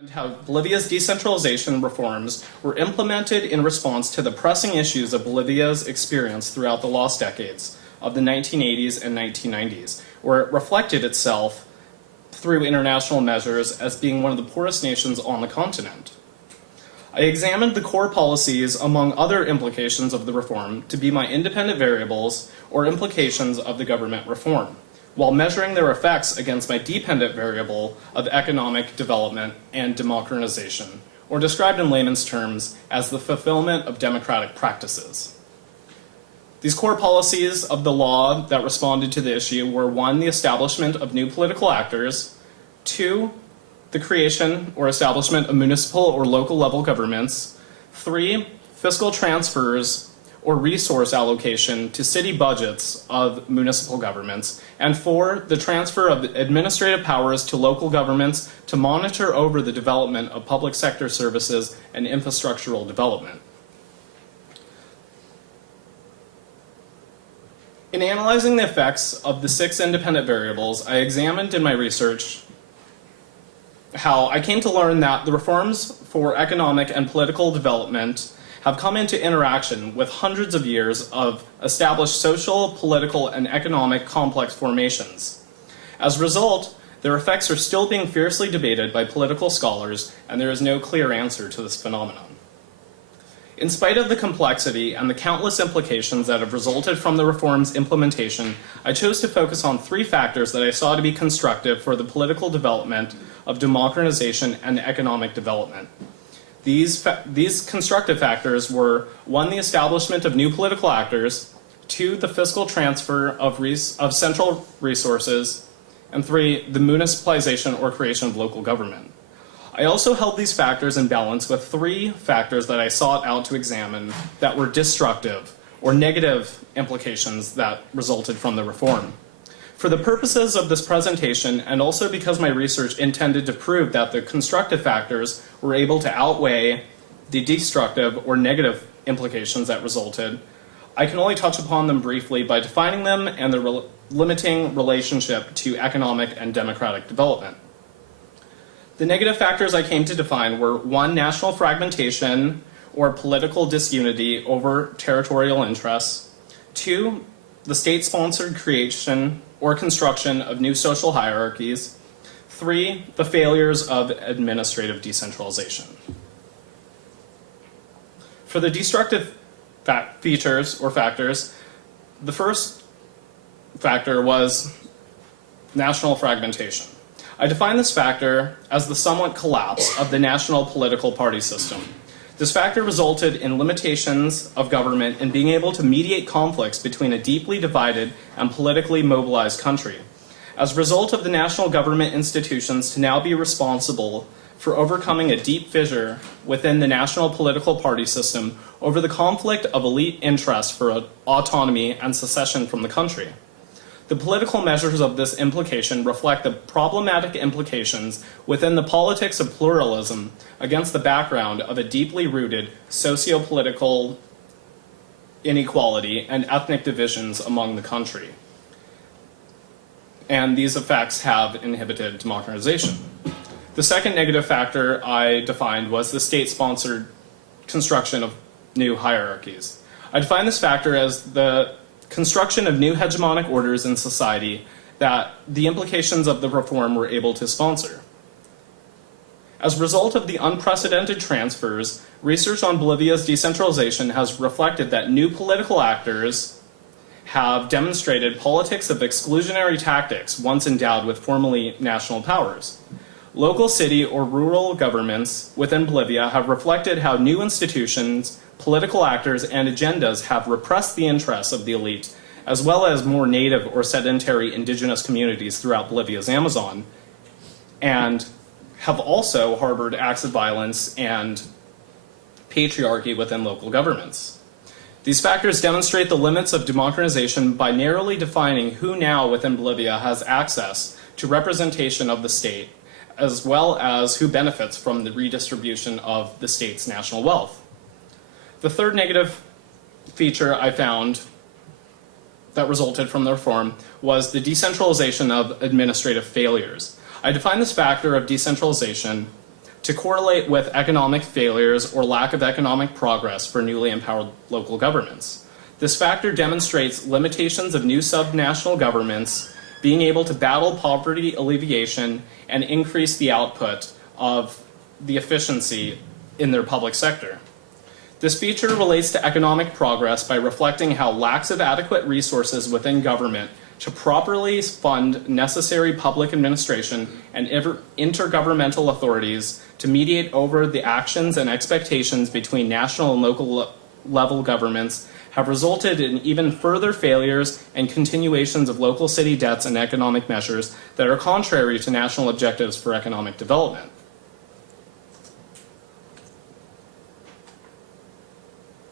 And how Bolivia's decentralization reforms were implemented in response to the pressing issues of Bolivia's experience throughout the lost decades of the 1980s and 1990s, where it reflected itself through international measures as being one of the poorest nations on the continent. I examined the core policies, among other implications of the reform, to be my independent variables or implications of the government reform, while measuring their effects against my dependent variable of economic development and democratization, or described in layman's terms as the fulfillment of democratic practices. These core policies of the law that responded to the issue were 1, the establishment of new political actors, 2, the creation or establishment of municipal or local level governments, 3, fiscal transfers or resource allocation to city budgets of municipal governments, and 4, the transfer of administrative powers to local governments to monitor over the development of public sector services and infrastructural development. In analyzing the effects of the 6 independent variables, I examined in my research how I came to learn that the reforms for economic and political development have come into interaction with hundreds of years of established social, political, and economic complex formations. As a result, their effects are still being fiercely debated by political scholars, and there is no clear answer to this phenomenon. In spite of the complexity and the countless implications that have resulted from the reform's implementation, I chose to focus on 3 factors that I saw to be constructive for the political development of democratization and economic development. These constructive factors were 1, the establishment of new political actors, 2, the fiscal transfer of central resources, and 3, the municipalization or creation of local government. I also held these factors in balance with 3 factors that I sought out to examine that were destructive or negative implications that resulted from the reform. For the purposes of this presentation, and also because my research intended to prove that the constructive factors were able to outweigh the destructive or negative implications that resulted, I can only touch upon them briefly by defining them and their limiting relationship to economic and democratic development. The negative factors I came to define were 1, national fragmentation or political disunity over territorial interests, 2, the state-sponsored creation or construction of new social hierarchies, 3, the failures of administrative decentralization. For the destructive features or factors, the first factor was national fragmentation. I define this factor as the somewhat collapse of the national political party system. This factor resulted in limitations of government in being able to mediate conflicts between a deeply divided and politically mobilized country. As a result of the national government institutions to now be responsible for overcoming a deep fissure within the national political party system over the conflict of elite interests for autonomy and secession from the country. The political measures of this implication reflect the problematic implications within the politics of pluralism against the background of a deeply rooted socio-political inequality and ethnic divisions among the country. And these effects have inhibited democratization. The second negative factor I defined was the state-sponsored construction of new hierarchies. I define this factor as the construction of new hegemonic orders in society that the implications of the reform were able to sponsor. As a result of the unprecedented transfers, research on Bolivia's decentralization has reflected that new political actors have demonstrated politics of exclusionary tactics once endowed with formally national powers. Local city or rural governments within Bolivia have reflected how new institutions, political actors, and agendas have repressed the interests of the elite, as well as more native or sedentary indigenous communities throughout Bolivia's Amazon, and have also harbored acts of violence and patriarchy within local governments. These factors demonstrate the limits of democratization by narrowly defining who now within Bolivia has access to representation of the state, as well as who benefits from the redistribution of the state's national wealth. The third negative feature I found that resulted from the reform was the decentralization of administrative failures. I define this factor of decentralization to correlate with economic failures or lack of economic progress for newly empowered local governments. This factor demonstrates limitations of new subnational governments being able to battle poverty alleviation and increase the output of the efficiency in their public sector. This feature relates to economic progress by reflecting how lacks of adequate resources within government to properly fund necessary public administration and intergovernmental authorities to mediate over the actions and expectations between national and local level governments have resulted in even further failures and continuations of local city debts and economic measures that are contrary to national objectives for economic development.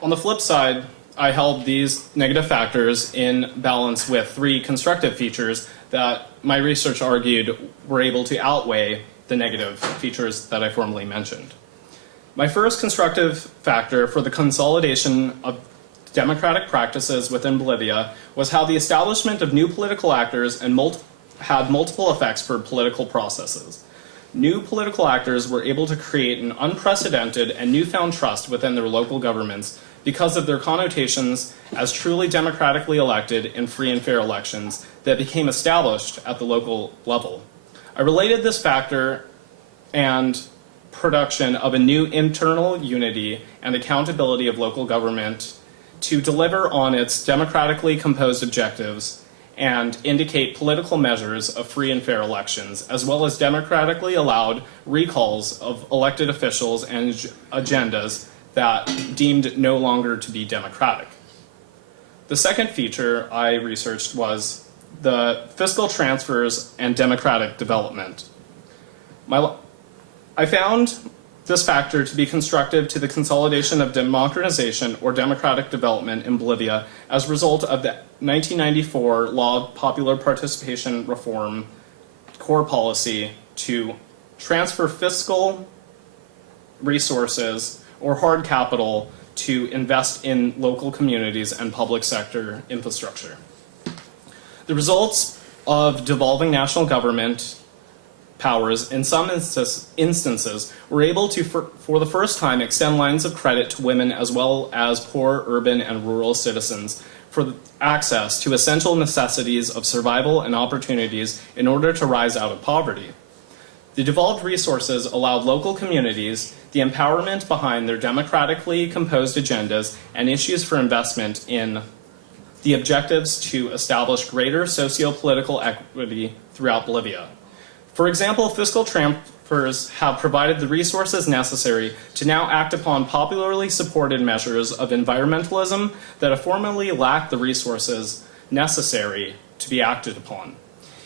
On the flip side, I held these negative factors in balance with three constructive features that my research argued were able to outweigh the negative features that I formerly mentioned. My first constructive factor for the consolidation of democratic practices within Bolivia was how the establishment of new political actors had multiple effects for political processes. New political actors were able to create an unprecedented and newfound trust within their local governments because of their connotations as truly democratically elected in free and fair elections that became established at the local level. I related this factor and production of a new internal unity and accountability of local government to deliver on its democratically composed objectives and indicate political measures of free and fair elections, as well as democratically allowed recalls of elected officials and agendas that deemed no longer to be democratic. The second feature I researched was the fiscal transfers and democratic development. I found this factor to be constructive to the consolidation of democratization or democratic development in Bolivia as a result of the 1994 Law of Popular Participation Reform core policy to transfer fiscal resources or hard capital to invest in local communities and public sector infrastructure. The results of devolving national government powers in some instances were able to, for the first time, extend lines of credit to women as well as poor urban and rural citizens for access to essential necessities of survival and opportunities in order to rise out of poverty. The devolved resources allowed local communities the empowerment behind their democratically composed agendas and issues for investment in the objectives to establish greater socio-political equity throughout Bolivia. For example, fiscal transfers have provided the resources necessary to now act upon popularly supported measures of environmentalism that have formerly lacked the resources necessary to be acted upon.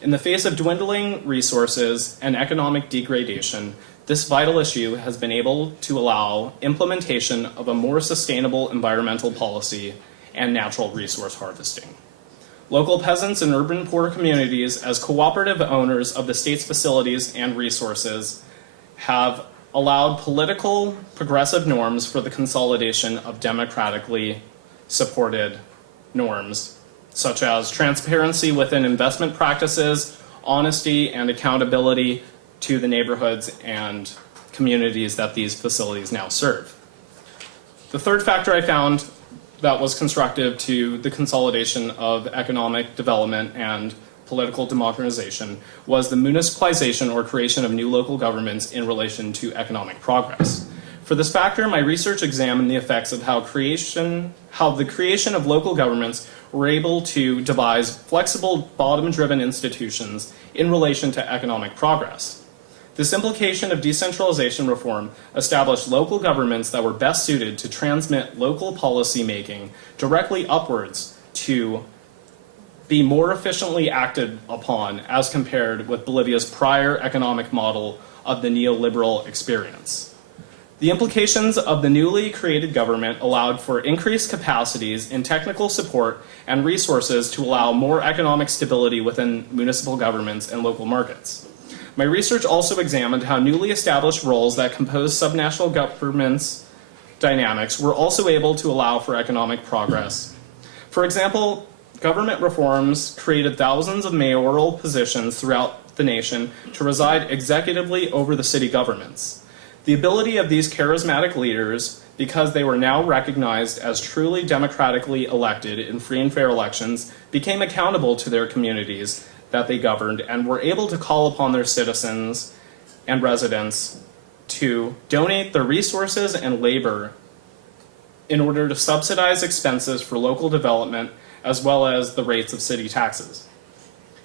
In the face of dwindling resources and economic degradation, this vital issue has been able to allow implementation of a more sustainable environmental policy and natural resource harvesting. Local peasants and urban poor communities, as cooperative owners of the state's facilities and resources, have allowed political progressive norms for the consolidation of democratically supported norms, such as transparency within investment practices, honesty and accountability to the neighborhoods and communities that these facilities now serve. The third factor I found that was constructive to the consolidation of economic development and political democratization was the municipalization or creation of new local governments in relation to economic progress. For this factor, my research examined the effects of how the creation of local governments were able to devise flexible, bottom-driven institutions in relation to economic progress. This implication of decentralization reform established local governments that were best suited to transmit local policy making directly upwards to be more efficiently acted upon as compared with Bolivia's prior economic model of the neoliberal experience. The implications of the newly created government allowed for increased capacities in technical support and resources to allow more economic stability within municipal governments and local markets. My research also examined how newly established roles that compose subnational governments' dynamics were also able to allow for economic progress. For example, government reforms created thousands of mayoral positions throughout the nation to reside executively over the city governments. The ability of these charismatic leaders, because they were now recognized as truly democratically elected in free and fair elections, became accountable to their communities that they governed and were able to call upon their citizens and residents to donate their resources and labor in order to subsidize expenses for local development as well as the rates of city taxes.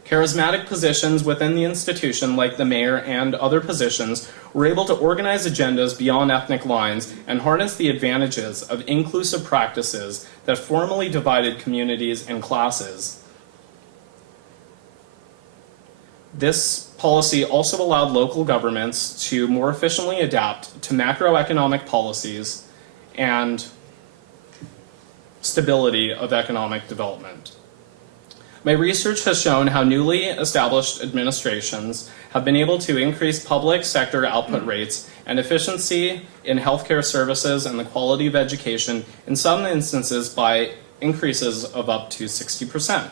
Charismatic positions within the institution, like the mayor and other positions, were able to organize agendas beyond ethnic lines and harness the advantages of inclusive practices that formally divided communities and classes. This policy also allowed local governments to more efficiently adapt to macroeconomic policies and stability of economic development. My research has shown how newly established administrations have been able to increase public sector output rates and efficiency in healthcare services and the quality of education, in some instances by increases of up to 60%.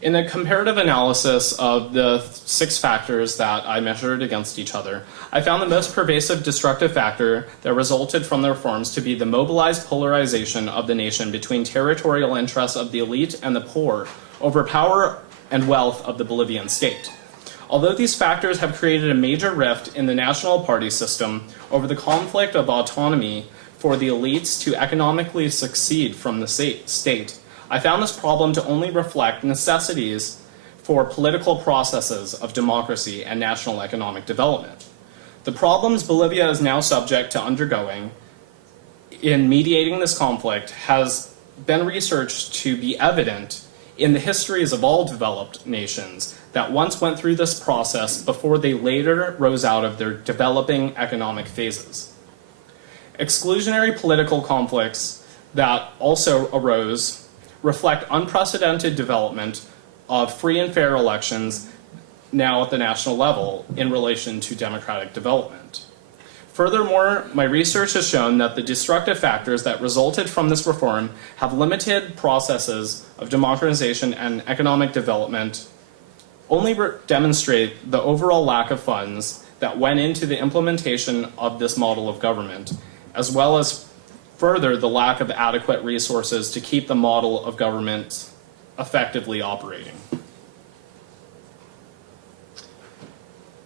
In a comparative analysis of the 6 factors that I measured against each other, I found the most pervasive destructive factor that resulted from the reforms to be the mobilized polarization of the nation between territorial interests of the elite and the poor over power and wealth of the Bolivian state. Although these factors have created a major rift in the national party system over the conflict of autonomy for the elites to economically succeed from the state, I found this problem to only reflect necessities for political processes of democracy and national economic development. The problems Bolivia is now subject to undergoing in mediating this conflict has been researched to be evident in the histories of all developed nations that once went through this process before they later rose out of their developing economic phases. Exclusionary political conflicts that also arose reflect unprecedented development of free and fair elections now at the national level in relation to democratic development. Furthermore, my research has shown that the destructive factors that resulted from this reform have limited processes of democratization and economic development, only demonstrate the overall lack of funds that went into the implementation of this model of government, as well as further the lack of adequate resources to keep the model of government effectively operating.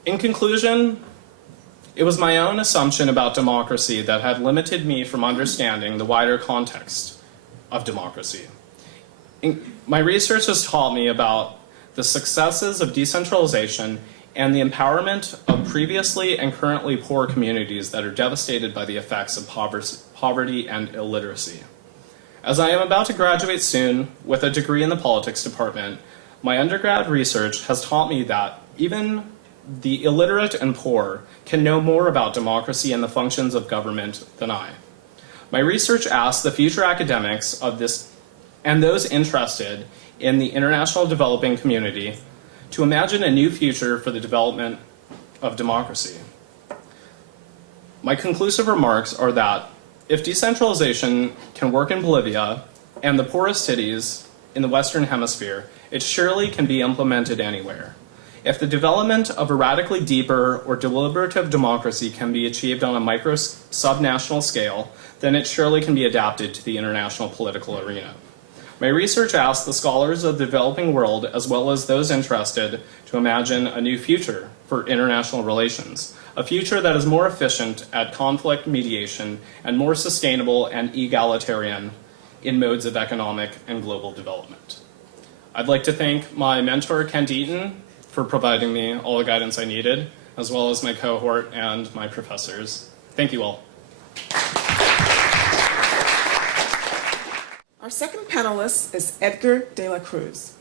In conclusion, it was my own assumption about democracy that had limited me from understanding the wider context of democracy. My research has taught me about the successes of decentralization and the empowerment of previously and currently poor communities that are devastated by the effects of poverty and illiteracy. As I am about to graduate soon with a degree in the politics department, my undergrad research has taught me that even the illiterate and poor can know more about democracy and the functions of government than I. My research asks the future academics of this and those interested in the international developing community to imagine a new future for the development of democracy. My conclusive remarks are that if decentralization can work in Bolivia and the poorest cities in the Western Hemisphere, it surely can be implemented anywhere. If the development of a radically deeper or deliberative democracy can be achieved on a micro subnational scale, then it surely can be adapted to the international political arena. My research asks the scholars of the developing world, as well as those interested, to imagine a new future for international relations, a future that is more efficient at conflict mediation and more sustainable and egalitarian in modes of economic and global development. I'd like to thank my mentor, Ken Deaton, for providing me all the guidance I needed, as well as my cohort and my professors. Thank you all. Our second panelist is Edgar de la Cruz.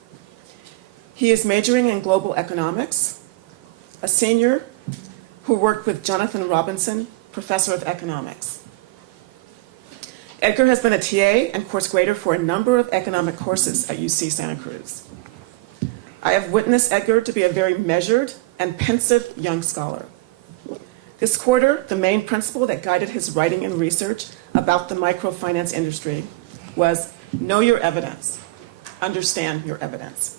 He is majoring in global economics, a senior who worked with Jonathan Robinson, professor of economics. Edgar has been a TA and course grader for a number of economic courses at UC Santa Cruz. I have witnessed Edgar to be a very measured and pensive young scholar. This quarter, the main principle that guided his writing and research about the microfinance industry was know your evidence, understand your evidence.